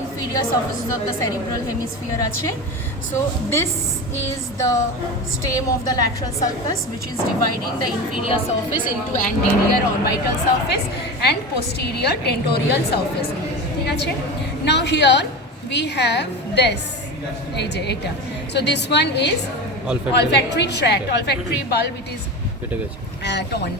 inferior surfaces of the cerebral hemisphere আছে. So this is the stem of the lateral sulcus, which is dividing the inferior surface into anterior orbital surface and posterior tentorial surface. ঠিক আছে? Now here we have this. এই যে এটা. So this one is olfactory tract, olfactory bulb. It is torn.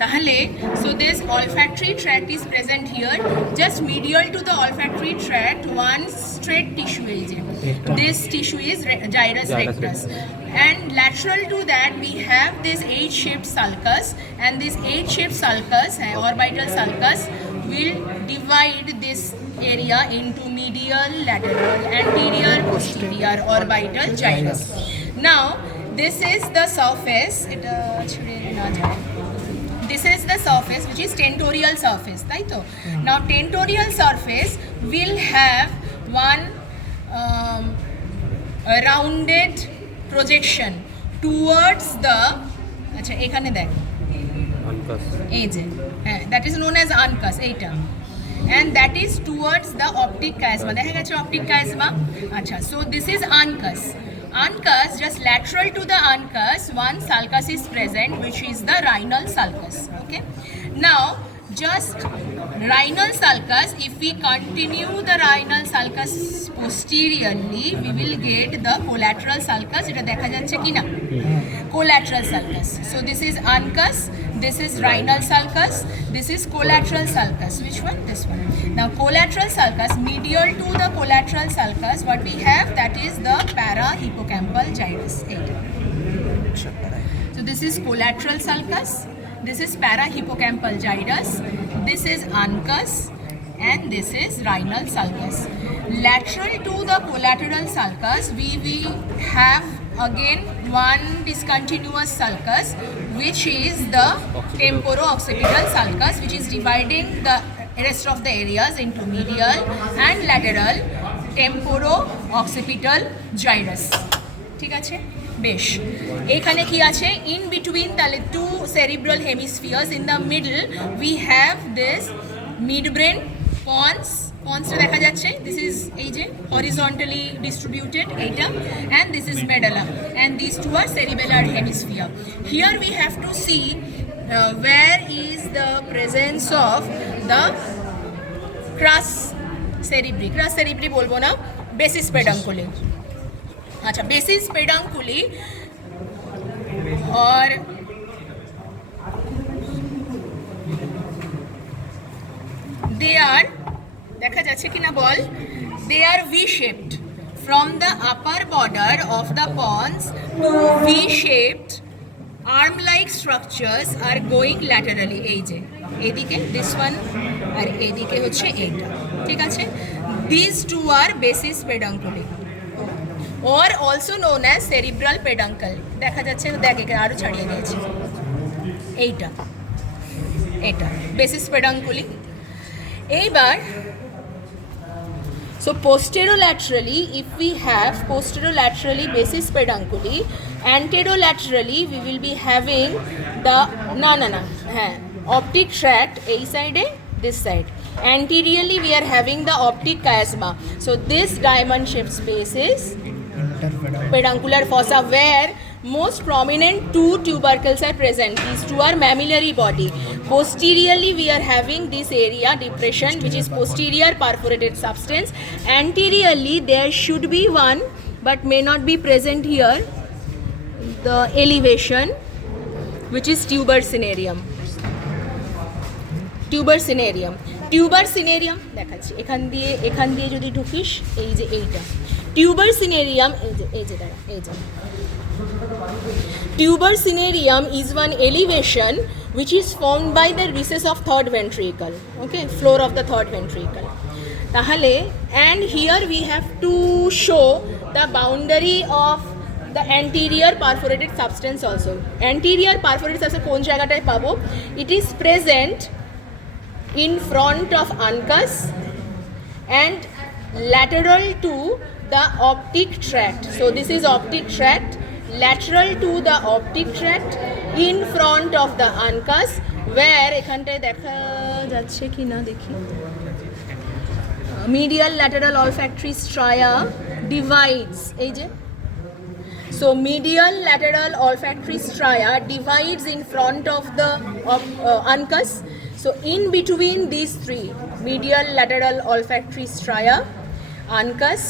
তাহলে so this olfactory tract is present here. Just medial to the olfactory tract, one straight tissue is it. This tissue is gyrus rectus, and lateral to that we have this H-shaped sulcus, and this H-shaped sulcus, orbital sulcus, will divide this area into medial, lateral, anterior, posterior orbital gyrus. Now this is the surface. This is the surface which is tentorial surface, right? Now tentorial surface will have one rounded projection towards the এখানে দেখ এই যে that is known as uncus এইটা, and that is towards the optic chiasma. দেখা গেছে optic chiasma. আচ্ছা, so this is uncus. Uncus, just lateral to the uncus, one sulcus is present, which is the rhinal sulcus. Okay. Now, just rhinal sulcus, if we continue the rhinal sulcus posteriorly, we will get the collateral sulcus. এটা দেখা যাচ্ছে কি না? Collateral sulcus. So this is uncus, this is rhinal sulcus, this is collateral sulcus. Which one? This one. Now collateral sulcus, medial to the collateral sulcus, what we have, that is the parahippocampal gyrus. So this is collateral sulcus, this is parahippocampal gyrus, this is uncus, and this is rhinal sulcus. Lateral to the collateral sulcus, we have again one discontinuous sulcus, which is the temporo-occipital sulcus, which is dividing the rest of the areas into medial and lateral temporo-occipital gyrus. ঠিক আছে? বেশ, এখানে কি আছে? In between তাহলে two cerebral hemispheres, in the middle we have this midbrain pons. পন্সটা দেখা যাচ্ছে, this is এই যে horizontally distributed এইটা, and this is medulla, and these two are cerebellar hemisphere. Here we have to see where is the presence of the crus cerebri. Crus cerebri বলবো না, basis pedunculi. আচ্ছা, basis pedunculi और they are দেখা যাচ্ছে কিনা বল, they are V-shaped from the upper border of the pons to V-shaped arm-like structures are going laterally. এই যে এদিকে this one আর এদিকে হচ্ছে এইটা, ঠিক আছে? These two are basis pedunculi or also known as cerebral peduncle. দেখা যাচ্ছে, দেখ এখানে আরো ছাড়িয়ে দিয়েছি, এইটা এটা basis pedunculi. এইবার so posterolaterally, if we have posterolaterally basis pedunculi, anterolaterally we will be having the optic tract এই সাইডে, this side. Anteriorly we are having the optic chiasma. So this diamond shaped space is peduncular fossa, where most prominent two tubercles are present. These two are mammillary body. Posteriorly we are having this area depression, which is posterior perforated substance. Anteriorly there should be one but may not be present here, the elevation, which is tuber cinerarium. Tuber cinerarium, tuber cinerarium দেখাচ্ছি, এখান দিয়ে যদি ঢুকিস, এই যে এইটা tuber cinerarium, এই যে দাঁড়া, এই যে tuber cinerarium is one elevation which is formed by the recess of third ventricle, okay, floor of the third ventricle. তাহলে, and here we have to show the boundary of the anterior perforated substance also. Anterior perforated substance কোন জায়গাটায় পাবো? It is present in front of uncus and lateral to the optic tract. So this is optic tract, lateral to the optic tract, in front of the uncus, where এখানটায় দেখা যাচ্ছে কি না দেখি, medial lateral olfactory stria divides এই যে so medial lateral olfactory stria divides in front of the uncus. So in between these three, medial lateral olfactory stria, uncus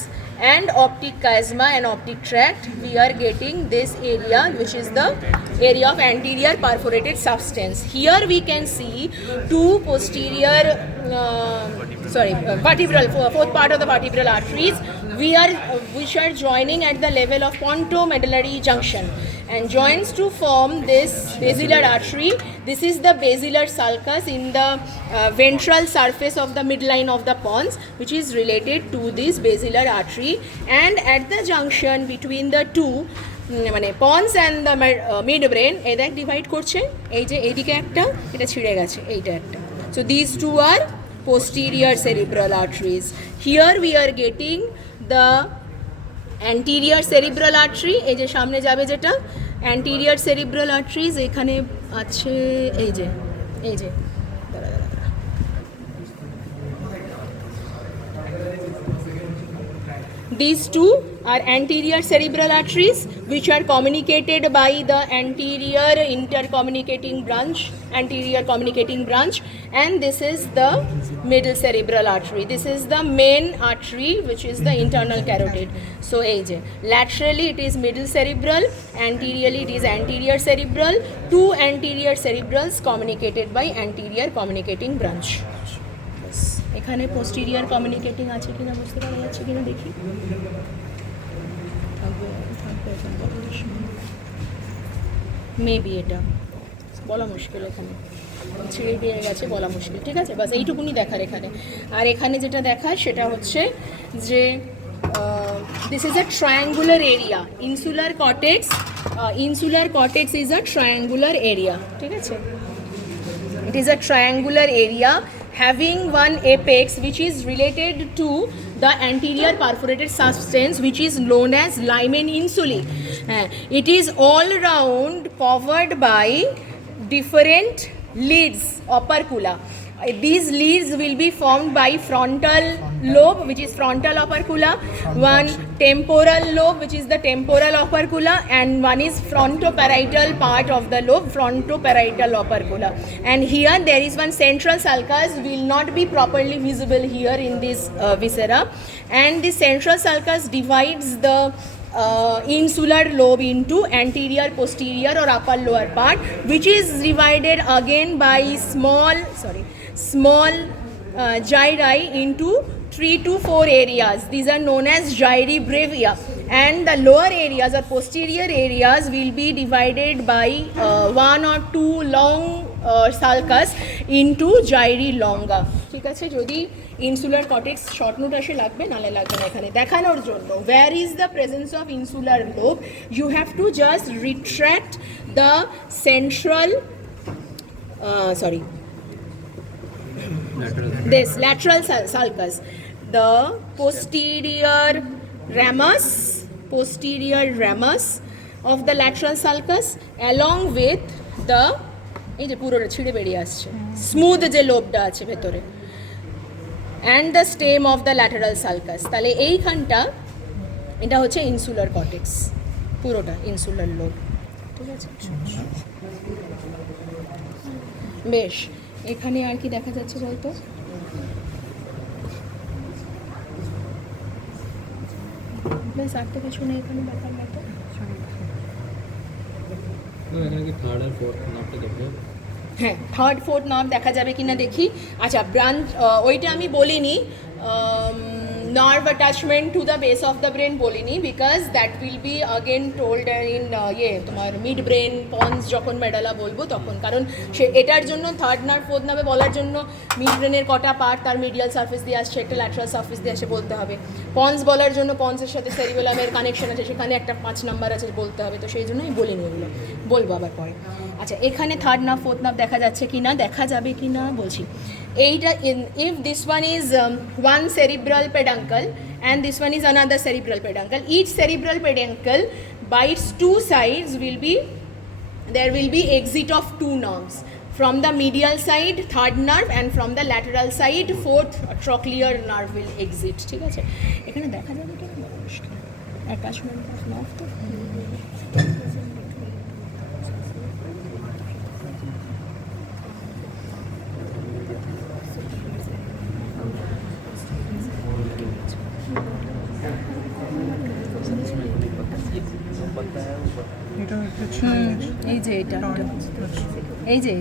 and optic chiasma and optic tract, we are getting this area which is the area of anterior perforated substance. Here we can see two posterior vertebral, fourth part of the vertebral arteries which are joining at the level of pontomedullary junction and joins to form this basilar artery. This is the basilar sulcus in the ventral surface of the midline of the pons, which is related to this basilar artery, and at the junction between the two মানে ponds and the mid brain এই দেখ divide করছে, এই যে এইদিকে একটা, এটা ছিঁড়ে গেছে, এইটা একটা. So this two are posterior cerebral arteries. Here we are getting the anterior cerebral artery, এই যে সামনে যাবে যেটা anterior cerebral arteries, এখানে আছে এই যে these two are anterior cerebral arteries which are communicated by the anterior communicating branch, and this is the middle cerebral artery. This is the main artery which is the internal carotid. So laterally it is middle cerebral, anteriorly it is anterior cerebral, two anterior cerebrals communicated by anterior communicating branch. এখানে posterior communicating আছে কিনা বুঝতে পারা যাচ্ছে কিনা দেখি, maybe এটা বলা মুশকিল, এখানে ছিঁড়ে দিয়ে গেছে, বলা মুশকিল, ঠিক আছে, বাস এইটুকুনি দেখার এখানে. আর এখানে যেটা দেখায় সেটা হচ্ছে যে this is a triangular area, insular cortex is a triangular area, ঠিক আছে, it is a triangular area having one apex which is related to the anterior perforated substance which is known as limen insulae. It is all round covered by different leads, opercula. These leads will be formed by frontal lobe, which is frontal opercula, one temporal lobe, which is the temporal opercula, and one is frontoparietal part of the lobe, frontoparietal opercula. And here there is one central sulcus, will not be properly visible here in this viscera, and the central sulcus divides the insular lobe into anterior, posterior or upper lower part, which is divided again by small gyri into 3 to 4 areas. These are known as gyri brevia, and the lower areas or posterior areas will be divided by 1 or 2 long sulcus into gyri longa. ঠিক আছে, যদি insular cortex short note আসে লাগবে, নালে লাগবে না. এখানে দেখানোর জন্য where is the presence of insular lobe, you have to just retract the central lateral sulcus, the posterior ramus of the lateral sulcus along with the এই যে পুরোটা ছিঁড়ে বেরিয়ে আসছে স্মুথ যে লোবটা আছে ভেতরে, and the stem of the lateral sulcus. তাহলে এইখানটা এটা হচ্ছে ইনসুলার কর্টেক্স, পুরোটা ইনসুলার লোব, ঠিক আছে. বেশ, এখানে আর কি দেখা যাচ্ছে বলতো, বেশ আর তো কিছু নেই এখানে দেখার মতো. হ্যাঁ, থার্ড ফোর্থ নার্ভ দেখা যাবে কিনা দেখি. আচ্ছা, ব্রাঞ্চ ওইটা আমি বলিনি, nerve attachment to the base of the brain বলিনি, because that will be again told in তোমার মিড ব্রেন পন্স যখন মেডালা বলবো তখন, কারণ সে এটার জন্য থার্ড নার্ভ ফোর্থ নার্ভে বলার জন্য মিড ব্রেনের কটা পার্ট তার মিডিয়াল সার্ফেস দিয়ে আসছে, একটা ল্যাটারাল সার্ফেস দিয়ে আসে বলতে হবে. পন্স বলার জন্য পন্সের সাথে সেরিবেলামের কানেকশন আছে, সেখানে একটা 5 নাম্বার আছে বলতে হবে, তো সেই জন্যই বলিনি, এগুলো বলবো আবার পরে. আচ্ছা, এখানে থার্ড নার্ভ ফোর্থ নার্ভ দেখা যাচ্ছে কি না, দেখা যাবে কি না বলছি. এইটা if this one is one cerebral peduncle and this one is another cerebral peduncle, each cerebral peduncle by its two sides there will be exit of two nerves. From the medial side, third nerve, and from the lateral side, fourth trochlear nerve will exit. ঠিক আছে, এখানে দেখা যাবে কি না মুশকিল, attachment of nerve তো এই যে এটা এই যে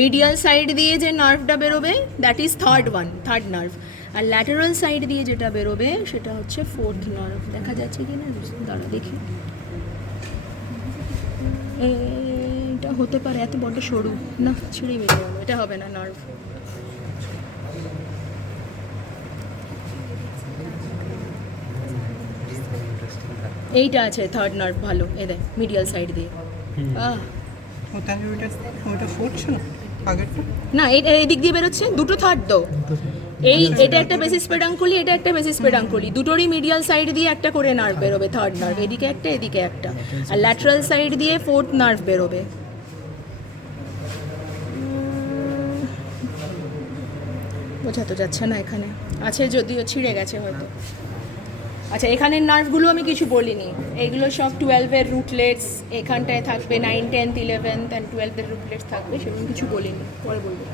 মিডিয়াল সাইড দিয়ে যে নার্ভটা বেরোবে দ্যাট ইজ থার্ড নার্ভ, আর ল্যাটারাল সাইড দিয়ে যেটা বেরোবে সেটা হচ্ছে ফোর্থ নার্ভ। দেখা যাচ্ছে কি না, দাঁড়া দেখি, এটা হতে পারে, এত বড় সরু না, ছিঁড়ে বেরিয়ে গেল, এটা হবে না নার্ভ। এইটা আছে থার্ড নার্ভ, ভালো এদের মিডিয়াল সাইড দিয়ে। না এই দিক দিয়ে বেরোচ্ছে, দুটো থার্ড তো, এটা একটা বেসিস পেডাঙ্কুলি, এটা একটা বেসিস পেডাঙ্কুলি, দুটোরই মিডিয়াল সাইড দিয়ে একটা করে নার্ভ বেরোবে, থার্ড নার্ভ, এদিকে একটা এদিকে একটা, আর ল্যাটারাল সাইড দিয়ে ফোর্থ নার্ভ বেরোবে। বোঝা তো যাচ্ছে না, এখানে আছে যদিও, ছিঁড়ে গেছে হয়তো। আচ্ছা, এখানের নার্ভগুলো আমি কিছু বলিনি, এইগুলো সব 12-এর রুটলেটস, এখানটায় থাকবে 9, 10, 11 অ্যান্ড 12-এর রুটলেটস থাকবে, সেরকম কিছু বলিনি, পরে বলবো।